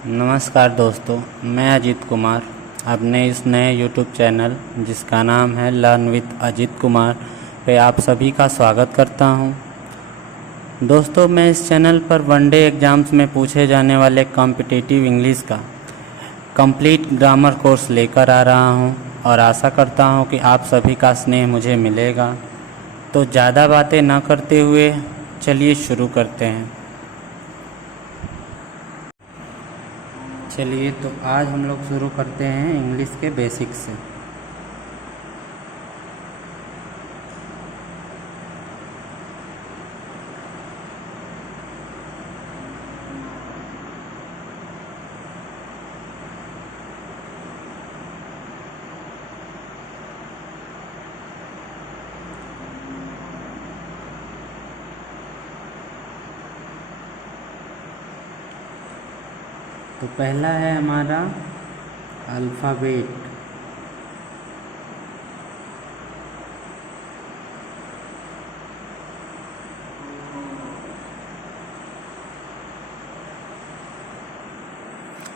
नमस्कार दोस्तों, मैं अजीत कुमार अपने इस नए यूट्यूब चैनल जिसका नाम है लर्न विद अजीत कुमार पे आप सभी का स्वागत करता हूं। दोस्तों, मैं इस चैनल पर वनडे एग्ज़ाम्स में पूछे जाने वाले कॉम्पिटिटिव इंग्लिश का कंप्लीट ग्रामर कोर्स लेकर आ रहा हूं और आशा करता हूं कि आप सभी का स्नेह मुझे मिलेगा। तो ज़्यादा बातें न करते हुए चलिए शुरू करते हैं। चलिए तो आज हम लोग शुरू करते हैं इंग्लिश के बेसिक्स से। तो पहला है हमारा अल्फ़ाबेट।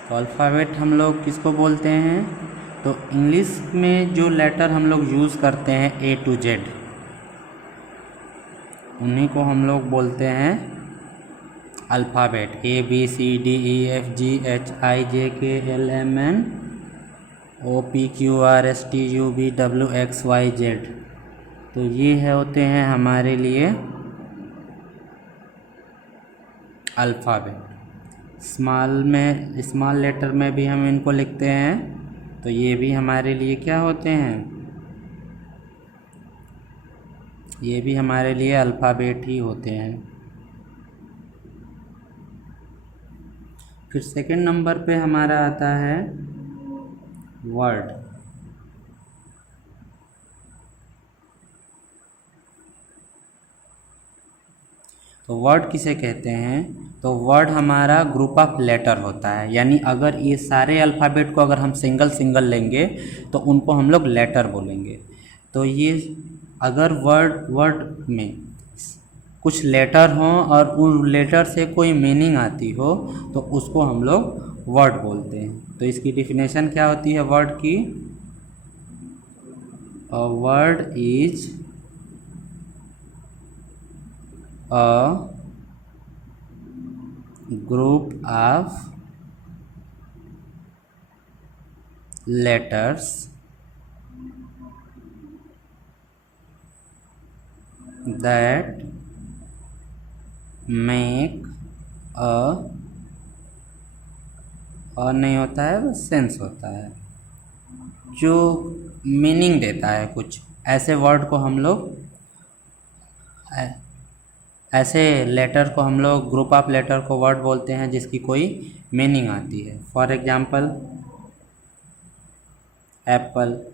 तो अल्फ़ाबेट हम लोग किसको बोलते हैं? तो इंग्लिश में जो लेटर हम लोग यूज़ करते हैं A to Z, उन्हीं को हम लोग बोलते हैं अल्फ़ाबेट। ABCDEFGHIJKLMNOPQRSTUVWXYZ। तो ये है होते हैं हमारे लिए अल्फ़ाबेट। स्मॉल लेटर में भी हम इनको लिखते हैं, तो ये भी हमारे लिए क्या होते हैं? ये भी हमारे लिए अल्फ़ाबेट ही होते हैं। फिर सेकंड नंबर पे हमारा आता है वर्ड। तो वर्ड किसे कहते हैं? तो वर्ड हमारा ग्रुप ऑफ लेटर होता है, यानी अगर ये सारे अल्फ़ाबेट को अगर हम सिंगल लेंगे तो उनको हम लोग लेटर बोलेंगे। तो ये अगर वर्ड में कुछ लेटर हों और उन लेटर से कोई मीनिंग आती हो तो उसको हम लोग वर्ड बोलते हैं। तो इसकी डिफिनेशन क्या होती है वर्ड की? A word is a group of letters that make a नहीं होता है, बस सेंस होता है, जो मीनिंग देता है कुछ। ऐसे वर्ड को हम लोग ऐसे लेटर को हम लोग ग्रुप ऑफ लेटर को वर्ड बोलते हैं जिसकी कोई मीनिंग आती है। For example Apple.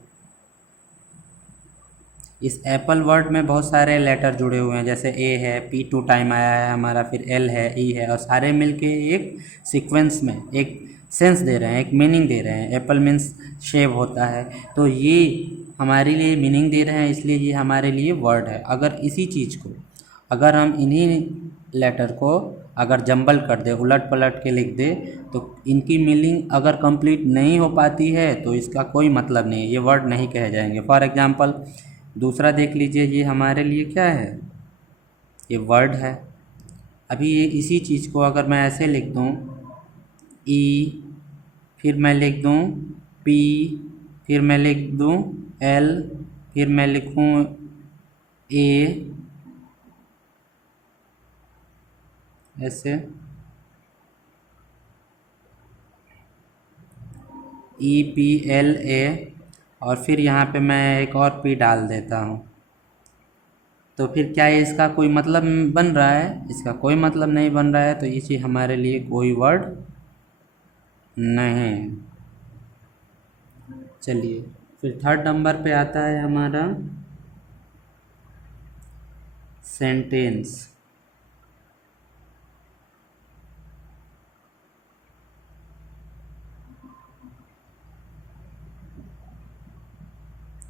इस एप्पल वर्ड में बहुत सारे लेटर जुड़े हुए हैं, जैसे ए है, पी 2 टाइम आया है हमारा, फिर एल है, ई है, और सारे मिलके एक सीक्वेंस में एक सेंस दे रहे हैं, एक मीनिंग दे रहे हैं। एप्पल मीन्स शेव होता है, तो ये हमारे लिए मीनिंग दे रहे हैं, इसलिए ये हमारे लिए वर्ड है। अगर इसी चीज़ को अगर हम इन्हीं लेटर को अगर जंबल कर दे, उलट पलट के लिख दे, तो इनकी मीनिंग अगर कंप्लीट नहीं हो पाती है तो इसका कोई मतलब नहीं है, ये वर्ड नहीं कहे जाएंगे। फॉर एग्जांपल दूसरा देख लीजिए, ये हमारे लिए क्या है? ये वर्ड है। अभी ये इसी चीज़ को अगर मैं ऐसे लिख दूँ ई, फिर मैं लिख दूँ पी, फिर मैं लिख दूँ एल, फिर मैं लिखूँ ए, ऐसे EPLA, और फिर यहाँ पे मैं एक और पी डाल देता हूँ, तो फिर क्या ये इसका कोई मतलब बन रहा है? इसका कोई मतलब नहीं बन रहा है, तो ये चीज़ हमारे लिए कोई वर्ड नहीं। चलिए फिर थर्ड नंबर पे आता है हमारा सेंटेंस।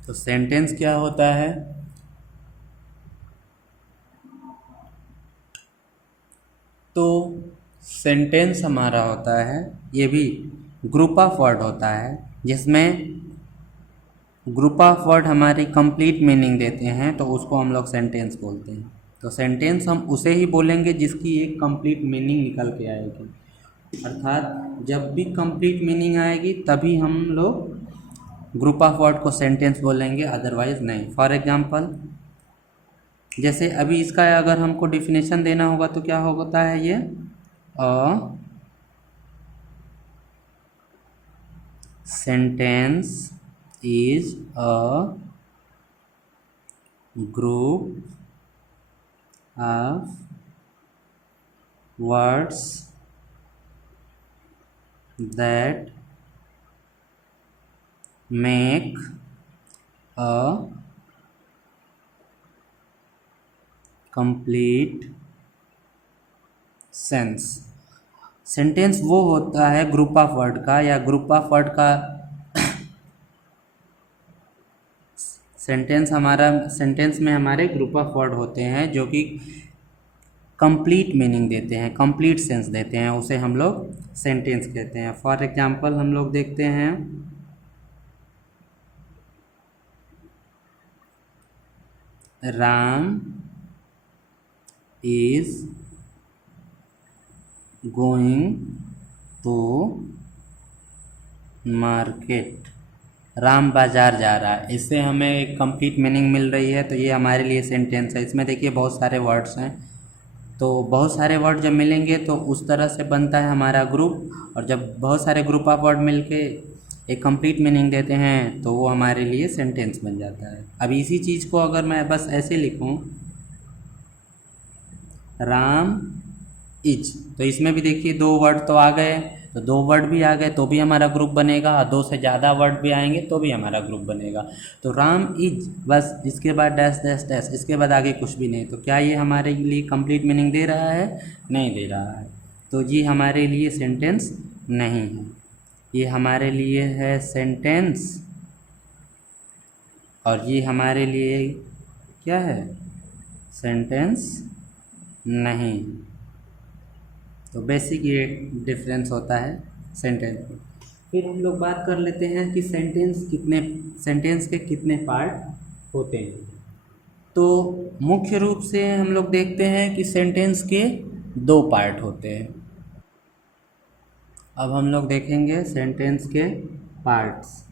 तो सेंटेंस क्या होता है? तो सेंटेंस हमारा होता है, ये भी ग्रुप ऑफ वर्ड होता है, जिसमें ग्रुप ऑफ वर्ड हमारी कंप्लीट मीनिंग देते हैं, तो उसको हम लोग सेंटेंस बोलते हैं। तो सेंटेंस हम उसे ही बोलेंगे जिसकी एक कंप्लीट मीनिंग निकल के आएगी, अर्थात जब भी कंप्लीट मीनिंग आएगी तभी हम लोग ग्रुप ऑफ वर्ड को सेंटेंस बोलेंगे, अदरवाइज नहीं। फॉर एग्जांपल, जैसे अभी इसका अगर हमको डिफिनेशन देना होगा तो क्या होता है ये, a sentence is a group of words that make a complete sense. Sentence वो होता है ग्रुप ऑफ वर्ड का, या ग्रुप ऑफ वर्ड का सेंटेंस में हमारे ग्रुप ऑफ वर्ड होते हैं जो कि कंप्लीट मीनिंग देते हैं, कंप्लीट सेंस देते हैं, उसे हम लोग सेंटेंस कहते हैं। फॉर एग्जांपल हम लोग देखते हैं, Ram is going to market. Ram बाजार जा रहा है, इससे हमें एक कंप्लीट मीनिंग मिल रही है, तो ये हमारे लिए सेंटेंस है। इसमें देखिए बहुत सारे वर्ड्स हैं, तो बहुत सारे वर्ड जब मिलेंगे तो उस तरह से बनता है हमारा ग्रुप, और जब बहुत सारे ग्रुप ऑफ वर्ड मिलके एक कंप्लीट मीनिंग देते हैं तो वो हमारे लिए सेंटेंस बन जाता है। अब इसी चीज़ को अगर मैं बस ऐसे लिखूं, राम इज, तो इसमें भी देखिए दो वर्ड तो आ गए, तो दो वर्ड भी आ गए तो भी हमारा ग्रुप बनेगा, और दो से ज़्यादा वर्ड भी आएंगे तो भी हमारा ग्रुप बनेगा। तो राम इज, बस इसके बाद डैश डैश डैश, इसके बाद आगे कुछ भी नहीं, तो क्या ये हमारे लिए कंप्लीट मीनिंग दे रहा है? नहीं दे रहा है, तो ये हमारे लिए सेंटेंस नहीं है। ये हमारे लिए है सेंटेंस, और ये हमारे लिए क्या है? सेंटेंस नहीं। तो बेसिक ये डिफरेंस होता है सेंटेंस में। फिर हम लोग बात कर लेते हैं कि सेंटेंस के कितने पार्ट होते हैं। तो मुख्य रूप से हम लोग देखते हैं कि सेंटेंस के दो पार्ट होते हैं। अब हम लोग देखेंगे सेंटेंस के पार्ट्स।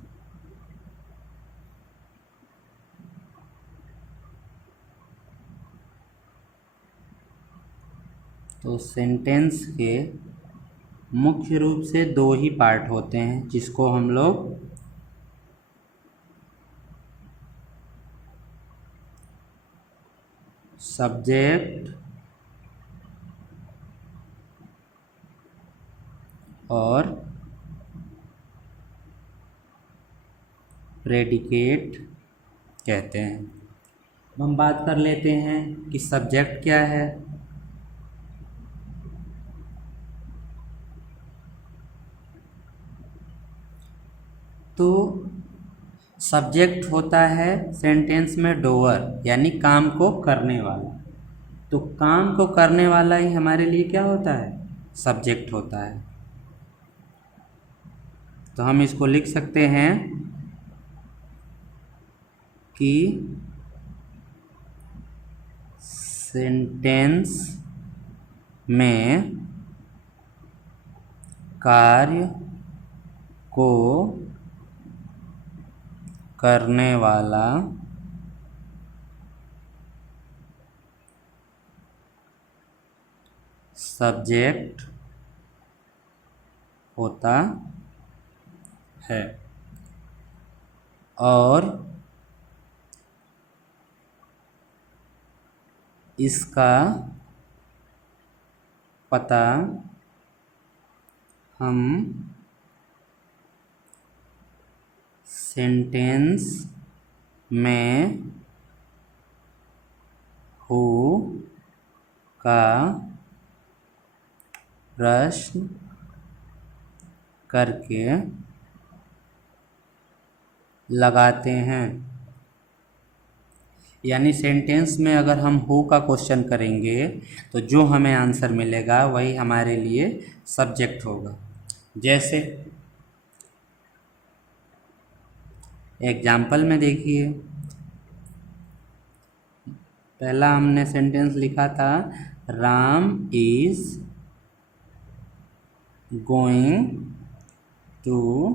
तो सेंटेंस के मुख्य रूप से दो ही पार्ट होते हैं, जिसको हम लोग सब्जेक्ट और प्रेडिकेट कहते हैं। हम बात कर लेते हैं कि सब्जेक्ट क्या है। तो सब्जेक्ट होता है सेंटेंस में डोअर, यानी काम को करने वाला। तो काम को करने वाला ही हमारे लिए क्या होता है? सब्जेक्ट होता है। तो हम इसको लिख सकते हैं कि सेंटेंस में कार्य को करने वाला सब्जेक्ट होता है, और इसका पता हम सेंटेंस में हु का प्रश्न करके लगाते हैं। यानी सेंटेंस में अगर हम हु का क्वेश्चन करेंगे तो जो हमें आंसर मिलेगा वही हमारे लिए सब्जेक्ट होगा। जैसे एग्जाम्पल में देखिए, पहला हमने सेंटेंस लिखा था Ram is going to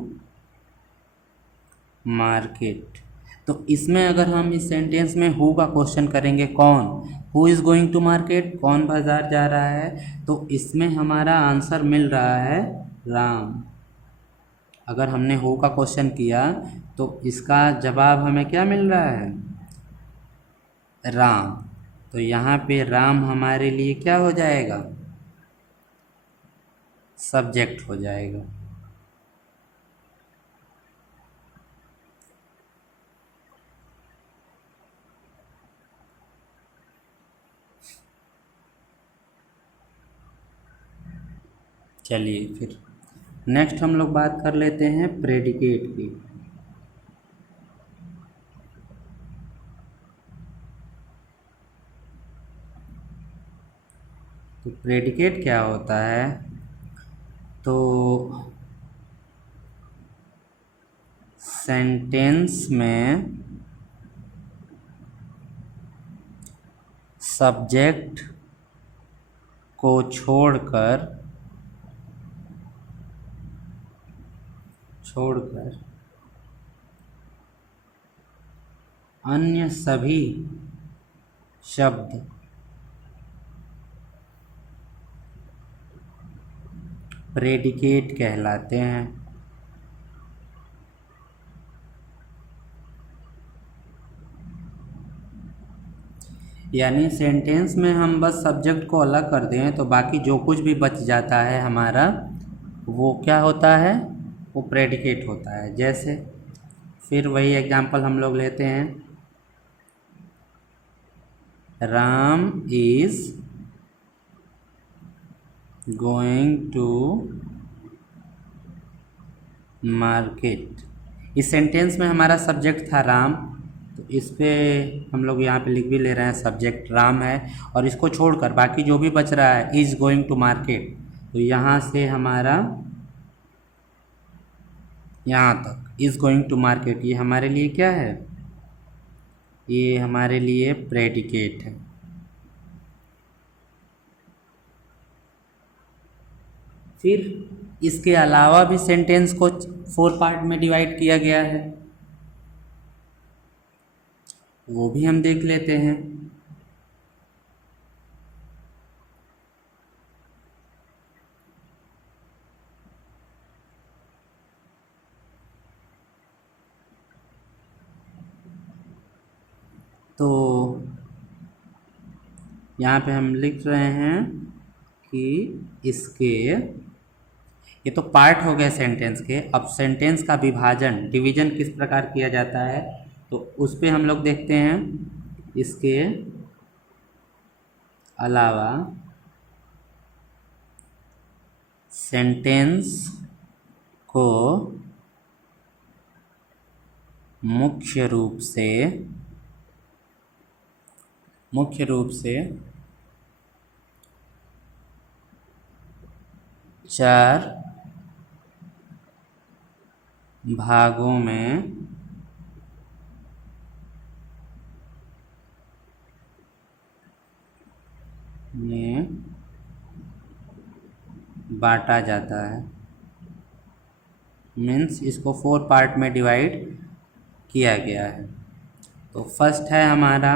market. तो इसमें अगर हम इस सेंटेंस में हु का क्वेश्चन करेंगे, कौन, who is going to market, कौन बाजार जा रहा है, तो इसमें हमारा आंसर मिल रहा है राम। अगर हमने हु का क्वेश्चन किया तो इसका जवाब हमें क्या मिल रहा है, राम। तो यहाँ पे राम हमारे लिए क्या हो जाएगा, सब्जेक्ट हो जाएगा। चलिए फिर नेक्स्ट हम लोग बात कर लेते हैं प्रेडिकेट की। तो प्रेडिकेट क्या होता है, तो सेंटेंस में सब्जेक्ट को छोड़कर अन्य सभी शब्द प्रेडिकेट कहलाते हैं। यानी सेंटेंस में हम बस सब्जेक्ट को अलग कर दें तो बाकी जो कुछ भी बच जाता है हमारा, वो क्या होता है, वो प्रेडिकेट होता है। जैसे फिर वही एग्जांपल हम लोग लेते हैं, Ram is going to market. इस सेंटेंस में हमारा सब्जेक्ट था राम, तो इस पे हम लोग यहाँ पे लिख भी ले रहे हैं सब्जेक्ट राम है, और इसको छोड़कर बाकी जो भी बच रहा है इज गोइंग टू मार्केट, तो यहाँ से हमारा यहाँ तक इज गोइंग टू मार्केट, ये हमारे लिए क्या है, ये हमारे लिए प्रेडिकेट है। फिर इसके अलावा भी सेंटेंस को 4 पार्ट में डिवाइड किया गया है, वो भी हम देख लेते हैं। तो यहाँ पे हम लिख रहे हैं कि इसके, ये तो पार्ट हो गए सेंटेंस के। अब सेंटेंस का विभाजन, डिवीजन किस प्रकार किया जाता है, तो उस पे हम लोग देखते हैं। इसके अलावा सेंटेंस को मुख्य रूप से 4 भागों में बांटा जाता है। मीन्स इसको 4 पार्ट में डिवाइड किया गया है। तो फर्स्ट है हमारा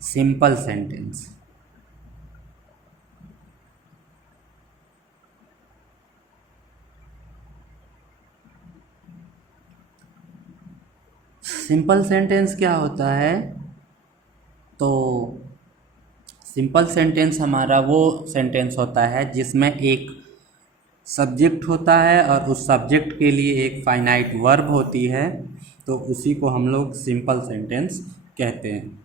सिंपल सेंटेंस। सिंपल सेंटेंस क्या होता है, तो सिंपल सेंटेंस हमारा वो सेंटेंस होता है जिसमें एक सब्जेक्ट होता है और उस सब्जेक्ट के लिए एक फाइनाइट वर्ब होती है, तो उसी को हम लोग सिंपल सेंटेंस कहते हैं।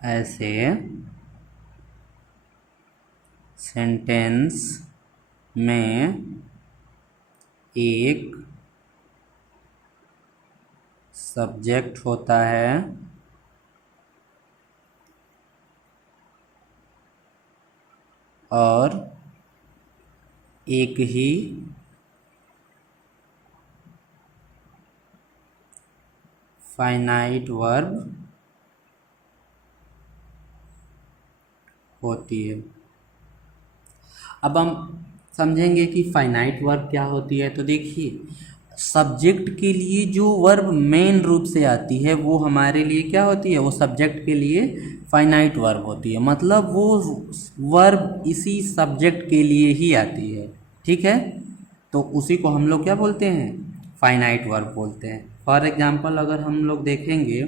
ऐसे सेंटेंस में एक सब्जेक्ट होता है और एक ही फाइनाइट वर्ब होती है। अब हम समझेंगे कि फाइनाइट वर्ब क्या होती है। तो देखिए, सब्जेक्ट के लिए जो वर्ब मेन रूप से आती है वो हमारे लिए क्या होती है, वो सब्जेक्ट के लिए फाइनाइट वर्ब होती है। मतलब वो वर्ब इसी सब्जेक्ट के लिए ही आती है, ठीक है। तो उसी को हम लोग क्या बोलते हैं, फाइनाइट वर्ब बोलते हैं। फॉर एग्जांपल अगर हम लोग देखेंगे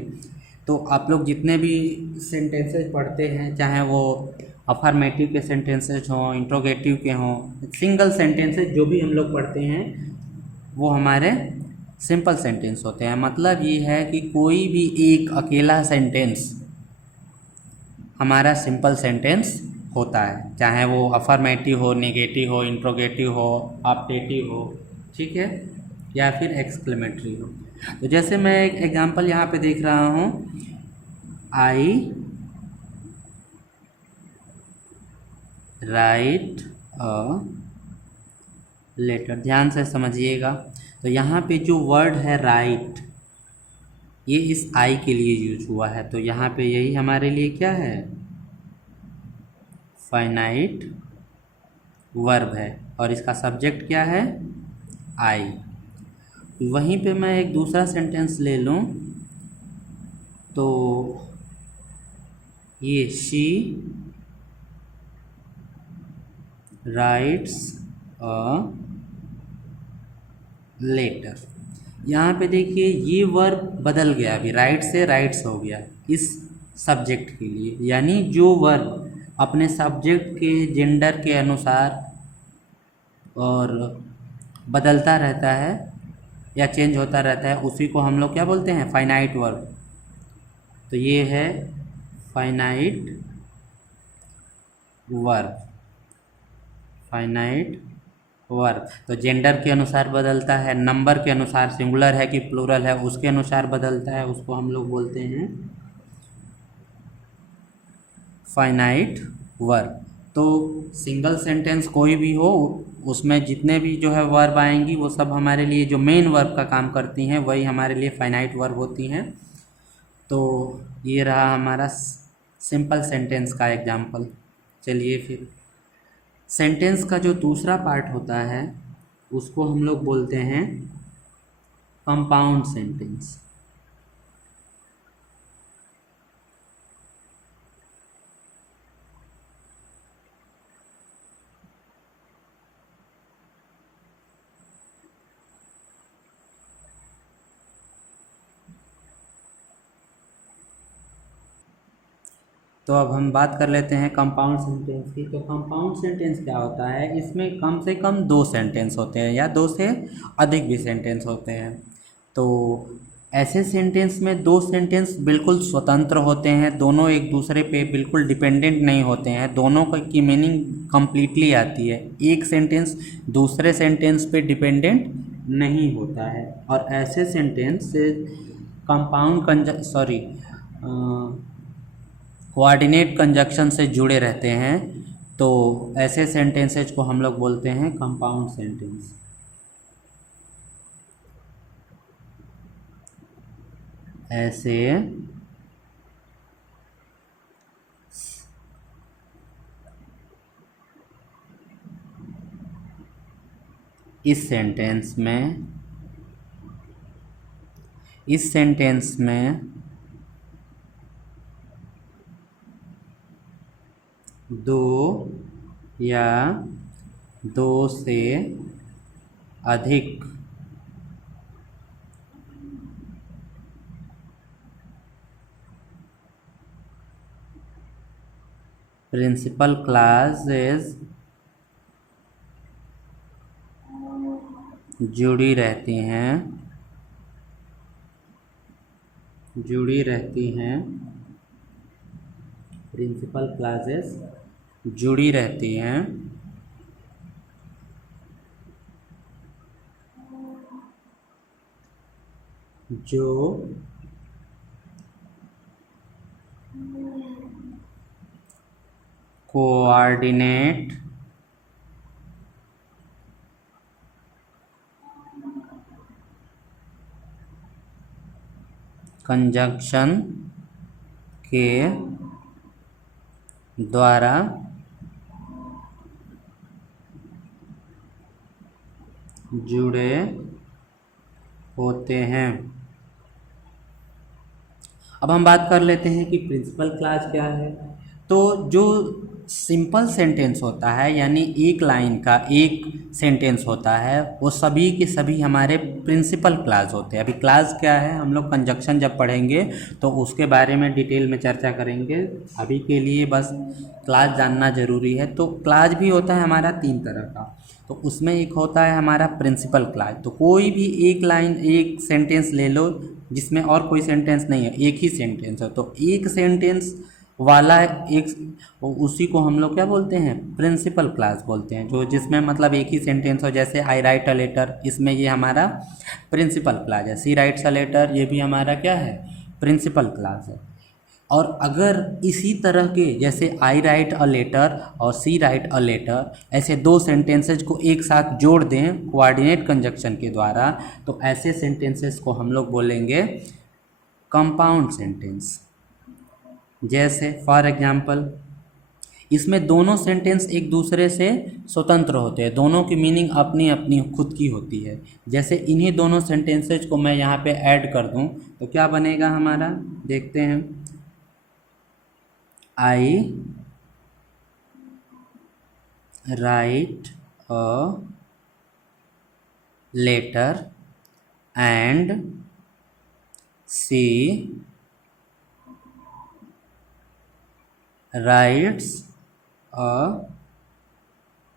तो आप लोग जितने भी सेंटेंसेस पढ़ते हैं, चाहे वो अफर्मेटिव के सेंटेंसेस हों, इंट्रोगेटिव के हों, सिंगल सेंटेंसेस जो भी हम लोग पढ़ते हैं वो हमारे सिंपल सेंटेंस होते हैं। मतलब ये है कि कोई भी एक अकेला सेंटेंस हमारा सिंपल सेंटेंस होता है, चाहे वो अफर्मेटिव हो, नेगेटिव हो, इंट्रोगेटिव हो, ऑप्टेटिव हो, ठीक है, या फिर एक्सक्लेमेटरी हो। तो जैसे मैं एक एग्जांपल यहाँ पे देख रहा हूँ, आई राइट अ लेटर। ध्यान से समझिएगा। तो यहाँ पे जो वर्ड है राइट, ये इस आई के लिए यूज हुआ है। तो यहाँ पे यही हमारे लिए क्या है, फाइनाइट वर्ब है, और इसका सब्जेक्ट क्या है, आई। वहीं पे मैं एक दूसरा सेंटेंस ले लूँ तो ये शी राइट्स अ लेटर। यहाँ पे देखिए ये वर्ब बदल गया, अभी राइट से राइट्स हो गया इस सब्जेक्ट के लिए। यानी जो वर्ब अपने सब्जेक्ट के जेंडर के अनुसार और बदलता रहता है या चेंज होता रहता है, उसी को हम लोग क्या बोलते हैं, फाइनाइट वर्ब। तो ये है फाइनाइट वर्ब, फाइनाइट वर्ब। तो जेंडर के अनुसार बदलता है, नंबर के अनुसार, सिंगुलर है कि प्लूरल है उसके अनुसार बदलता है, उसको हम लोग बोलते हैं फाइनाइट वर्ब। तो सिंगल सेंटेंस कोई भी हो, उसमें जितने भी जो है वर्ब आएंगी वो सब हमारे लिए जो मेन वर्ब का काम करती हैं वही हमारे लिए फाइनाइट वर्ब होती हैं। तो ये रहा हमारा सिंपल सेंटेंस का एग्जाम्पल। चलिए फिर सेंटेंस का जो दूसरा पार्ट होता है उसको हम लोग बोलते हैं कंपाउंड सेंटेंस। तो अब हम बात कर लेते हैं कंपाउंड सेंटेंस की। तो कंपाउंड सेंटेंस क्या होता है, इसमें कम से कम दो सेंटेंस होते हैं या दो से अधिक भी सेंटेंस होते हैं। तो ऐसे सेंटेंस में दो सेंटेंस बिल्कुल स्वतंत्र होते हैं, दोनों एक दूसरे पे बिल्कुल डिपेंडेंट नहीं होते हैं, दोनों की मीनिंग कम्प्लीटली आती है, एक सेंटेंस दूसरे सेंटेंस पे डिपेंडेंट नहीं होता है। और ऐसे सेंटेंस से कोऑर्डिनेट कंजक्शन से जुड़े रहते हैं। तो ऐसे सेंटेंसेज को हम लोग बोलते हैं कंपाउंड सेंटेंस। ऐसे इस सेंटेंस में दो या दो से अधिक प्रिंसिपल क्लासेस जुड़ी रहती हैं प्रिंसिपल क्लासेस जुड़ी रहती हैं जो कोऑर्डिनेट कंजंक्शन के द्वारा जुड़े होते हैं। अब हम बात कर लेते हैं कि प्रिंसिपल क्लॉज क्या है। तो जो सिंपल सेंटेंस होता है, यानी एक लाइन का एक सेंटेंस होता है, वो सभी के सभी हमारे प्रिंसिपल क्लॉज होते हैं। अभी क्लॉज क्या है हम लोग कंजंक्शन जब पढ़ेंगे तो उसके बारे में डिटेल में चर्चा करेंगे। अभी के लिए बस क्लॉज जानना ज़रूरी है। तो क्लॉज भी होता है हमारा 3 तरह का। तो उसमें एक होता है हमारा प्रिंसिपल क्लॉज। तो कोई भी एक लाइन एक सेंटेंस ले लो जिसमें और कोई सेंटेंस नहीं है, एक ही सेंटेंस है, तो एक सेंटेंस वाला एक उसी को हम लोग क्या बोलते हैं, प्रिंसिपल क्लॉज बोलते हैं। जो जिसमें मतलब एक ही सेंटेंस हो, जैसे आई राइट अ लेटर, इसमें ये हमारा प्रिंसिपल क्लॉज है। सी राइट्स अ लेटर, ये भी हमारा क्या है, प्रिंसिपल क्लॉज है। और अगर इसी तरह के जैसे आई राइट अ लेटर और सी राइट अ लेटर, ऐसे 2 सेंटेंसेज को एक साथ जोड़ दें कोऑर्डिनेट कंजंक्शन के द्वारा, तो ऐसे सेंटेंसेस को हम लोग बोलेंगे कंपाउंड सेंटेंस। जैसे फॉर एग्जांपल, इसमें दोनों सेंटेंस एक दूसरे से स्वतंत्र होते हैं, दोनों की मीनिंग अपनी अपनी खुद की होती है। जैसे इन्हीं दोनों सेंटेंसेज को मैं यहाँ पे ऐड कर दूँ तो क्या बनेगा हमारा, देखते हैं। I write a letter and she writes a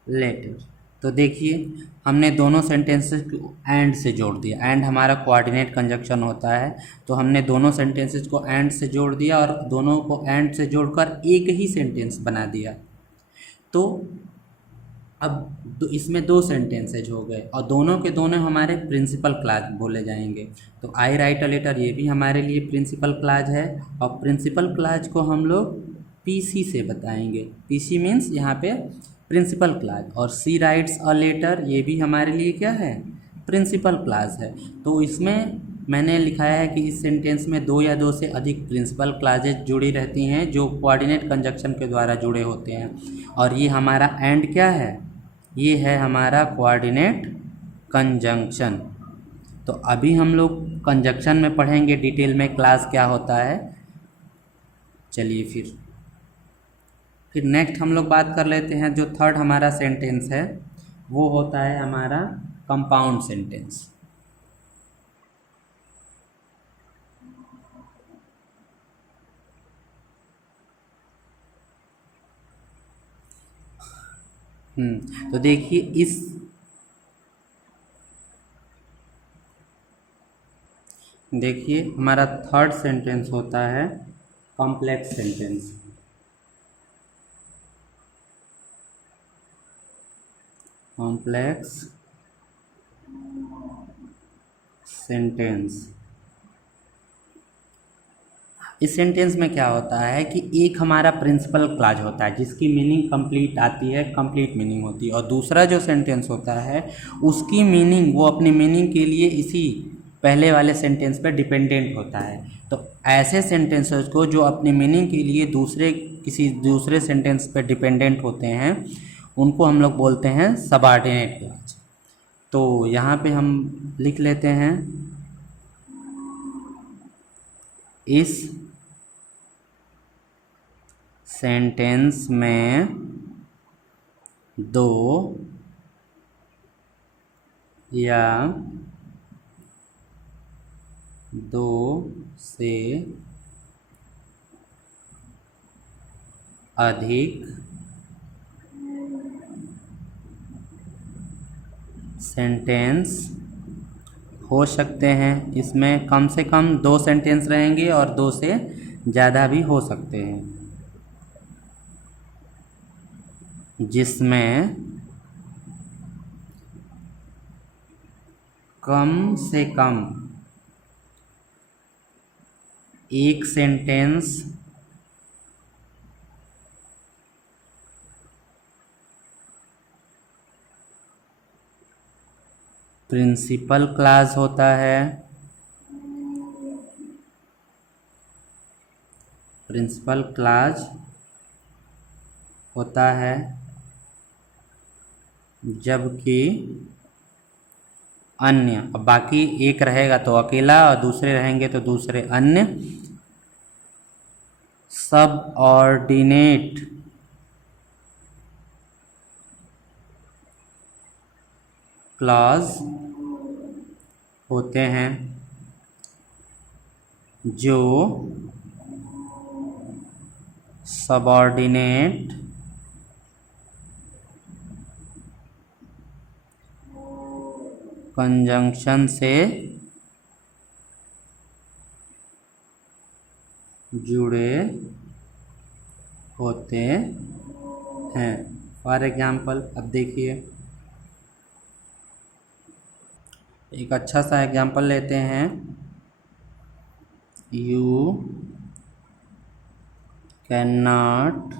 letter. तो देखिए हमने दोनों सेंटेंसेस को एंड से जोड़ दिया। एंड हमारा कोऑर्डिनेट कंजंक्शन होता है, तो हमने दोनों सेंटेंसेस को एंड से जोड़ दिया और दोनों को एंड से जोड़कर एक ही सेंटेंस बना दिया। तो अब इसमें 2 सेंटेंसेज हो गए और दोनों के दोनों हमारे प्रिंसिपल क्लॉज बोले जाएंगे। तो आई राइट अ लेटर ये भी हमारे लिए प्रिंसिपल क्लॉज है, और प्रिंसिपल क्लॉज को हम लोग पीसी से बताएंगे। पीसी मीन्स यहाँ पे प्रिंसिपल क्लॉज। और सी राइट्स अ लेटर ये भी हमारे लिए क्या है, प्रिंसिपल क्लॉज है। तो इसमें मैंने लिखाया है कि इस सेंटेंस में 2 या 2 से अधिक प्रिंसिपल क्लॉजेज जुड़ी रहती हैं जो कोऑर्डिनेट कंजंक्शन के द्वारा जुड़े होते हैं। और ये हमारा एंड क्या है, ये है हमारा कोऑर्डिनेट कंजंक्शन। तो अभी हम लोग कंजंक्शन में पढ़ेंगे डिटेल में क्लॉज क्या होता है। चलिए फिर नेक्स्ट हम लोग बात कर लेते हैं। जो थर्ड हमारा सेंटेंस है वो होता है हमारा कंपाउंड सेंटेंस। तो देखिए हमारा थर्ड सेंटेंस होता है कॉम्प्लेक्स सेंटेंस। Complex sentence. इस सेंटेंस में क्या होता है कि एक हमारा प्रिंसिपल क्लॉज होता है जिसकी मीनिंग कंप्लीट आती है, कंप्लीट मीनिंग होती है, और दूसरा जो सेंटेंस होता है उसकी मीनिंग वो अपनी मीनिंग के लिए इसी पहले वाले सेंटेंस पर डिपेंडेंट होता है। तो ऐसे सेंटेंसेस को जो अपनी मीनिंग के लिए किसी दूसरे सेंटेंस पर डिपेंडेंट होते हैं उनको हम लोग बोलते हैं सबऑर्डिनेट क्लॉज। तो यहाँ पे हम लिख लेते हैं, इस सेंटेंस में 2 या 2 से अधिक सेंटेंस हो सकते हैं। इसमें कम से कम 2 सेंटेंस रहेंगे और 2 से ज़्यादा भी हो सकते हैं। जिसमें कम से कम एक सेंटेंस प्रिंसिपल क्लॉज होता है, प्रिंसिपल क्लॉज होता है, जबकि अन्य, अब बाकी एक रहेगा तो अकेला और दूसरे रहेंगे तो दूसरे, अन्य सबऑर्डिनेट क्लॉज होते हैं जो सबऑर्डिनेट कंजंक्शन से जुड़े होते हैं। फॉर एग्जाम्पल, अब देखिए एक अच्छा सा एग्जाम्पल लेते हैं। You can not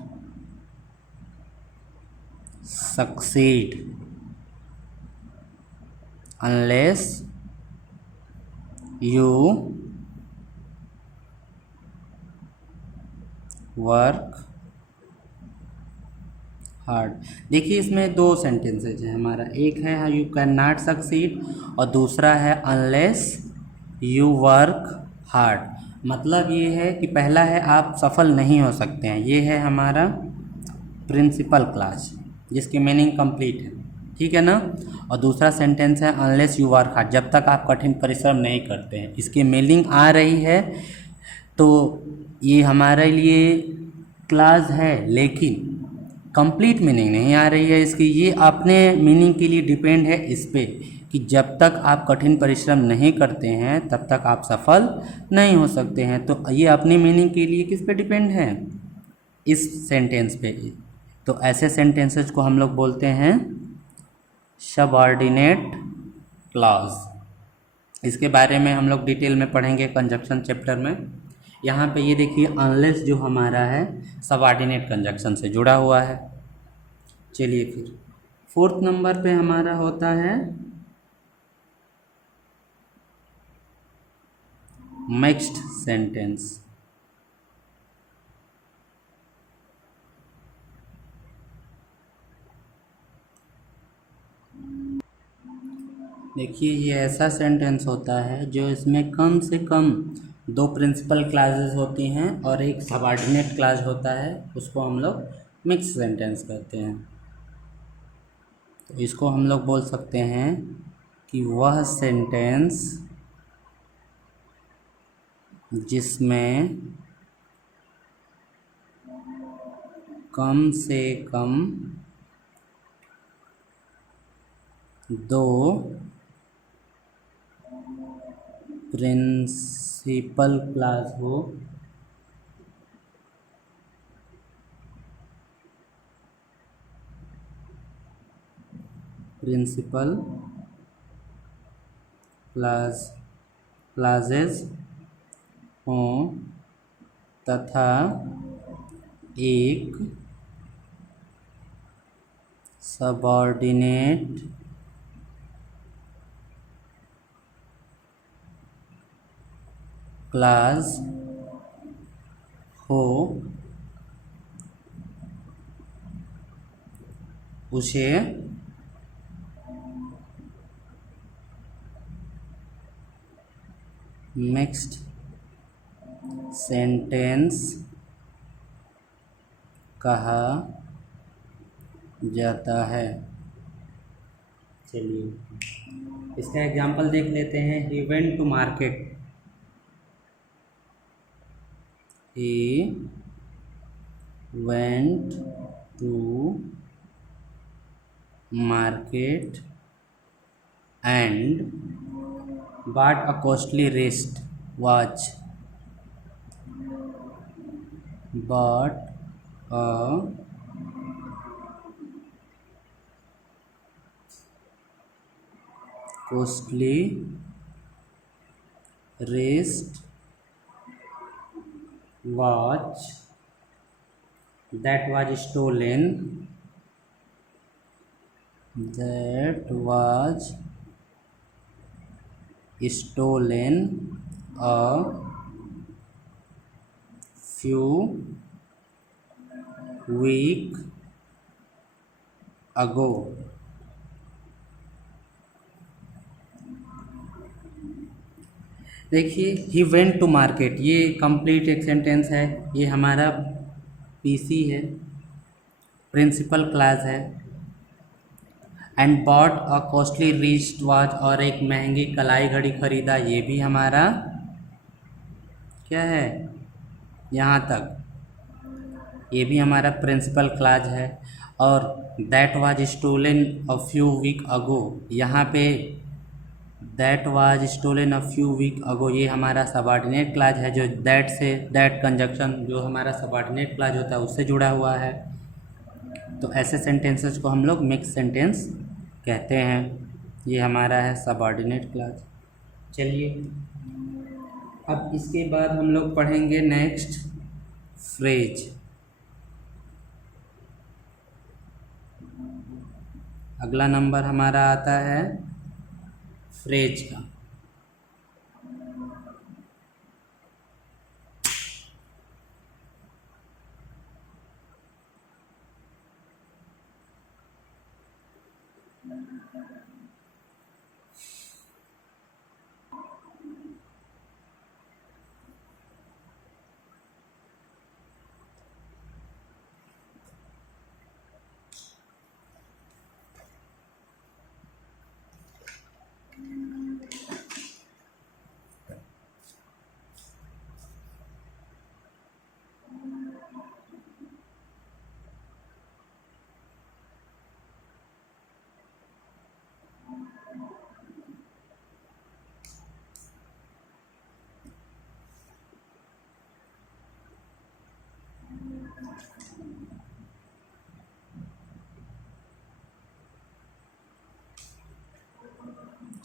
succeed unless you work hard। देखिए इसमें दो सेंटेंसेज हैं हमारा, एक है यू कैन नॉट सक्सीड और दूसरा है अनलेस यू वर्क हार्ड। मतलब ये है कि पहला है आप सफल नहीं हो सकते हैं, ये है हमारा प्रिंसिपल क्लॉज जिसकी मीनिंग कंप्लीट है, ठीक है ना। और दूसरा सेंटेंस है अनलेस यू वर्क हार्ड, जब तक आप कठिन परिश्रम नहीं करते हैं। इसकी मीनिंग आ रही है तो ये हमारे लिए क्लॉज है, लेकिन कंप्लीट मीनिंग नहीं आ रही है इसकी। ये अपने मीनिंग के लिए डिपेंड है इस पे कि जब तक आप कठिन परिश्रम नहीं करते हैं तब तक आप सफल नहीं हो सकते हैं। तो ये अपनी मीनिंग के लिए किस पे डिपेंड है, इस सेंटेंस पे। तो ऐसे सेंटेंसेस को हम लोग बोलते हैं सबऑर्डिनेट क्लॉज। इसके बारे में हम लोग डिटेल में पढ़ेंगे कंजक्शन चैप्टर में। यहाँ पे ये देखिए अनलेस जो हमारा है सबऑर्डिनेट कंजक्शन से जुड़ा हुआ है। चलिए फिर फोर्थ नंबर पे हमारा होता है मिक्स्ड सेंटेंस। देखिए ये ऐसा सेंटेंस होता है जो इसमें कम से कम दो प्रिंसिपल क्लॉजेस होती हैं और एक सबऑर्डिनेट क्लॉज होता है, उसको हम लोग मिक्स सेंटेंस कहते हैं। तो इसको हम लोग बोल सकते हैं कि वह सेंटेंस जिसमें कम से कम दो प्रिंसिपल क्लॉज हो, प्रिंसिपल क्लॉजेस हों तथा एक सबऑर्डिनेट क्लॉज हो, उसे मिक्स्ड सेंटेंस कहा जाता है। चलिए इसका एग्जांपल देख लेते हैं। He went to market, he went to market and bought a costly wrist watch, bought a costly wrist watch that was stolen a few weeks ago। देखिए ही वेंट टू मार्केट, ये कंप्लीट एक sentence है, ये हमारा PC है, principal clause है। And bought a costly wrist watch, और एक महंगी कलाई घड़ी खरीदा, ये भी हमारा क्या है यहाँ तक, ये भी हमारा प्रिंसिपल क्लास है। और that was stolen a few week ago, यहाँ पे that was stolen a few week ago, ये हमारा सबऑर्डिनेट क्लास है, जो दैट से, दैट कंजक्शन जो हमारा सबऑर्डिनेट क्लास होता है उससे जुड़ा हुआ है। तो ऐसे सेंटेंसेस को हम लोग मिक्स सेंटेंस कहते हैं। ये हमारा है सबऑर्डिनेट क्लास। चलिए अब इसके बाद हम लोग पढ़ेंगे नेक्स्ट फ्रेज। अगला नंबर हमारा आता है फ्रेज का।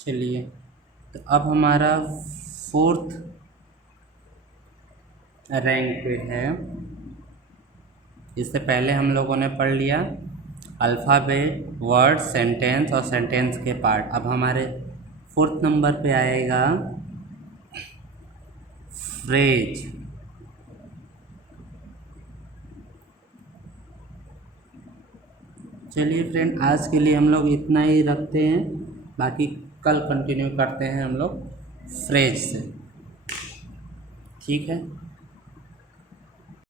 चलिए तो अब हमारा फोर्थ रैंक पे है। इससे पहले हम लोगों ने पढ़ लिया अल्फ़ाबेट, वर्ड, सेंटेंस और सेंटेंस के पार्ट। अब हमारे फोर्थ नंबर पे आएगा फ्रेज। चलिए फ्रेंड, आज के लिए हम लोग इतना ही रखते हैं, बाकी कल कंटिन्यू करते हैं हम लोग फ्रेज से। ठीक है।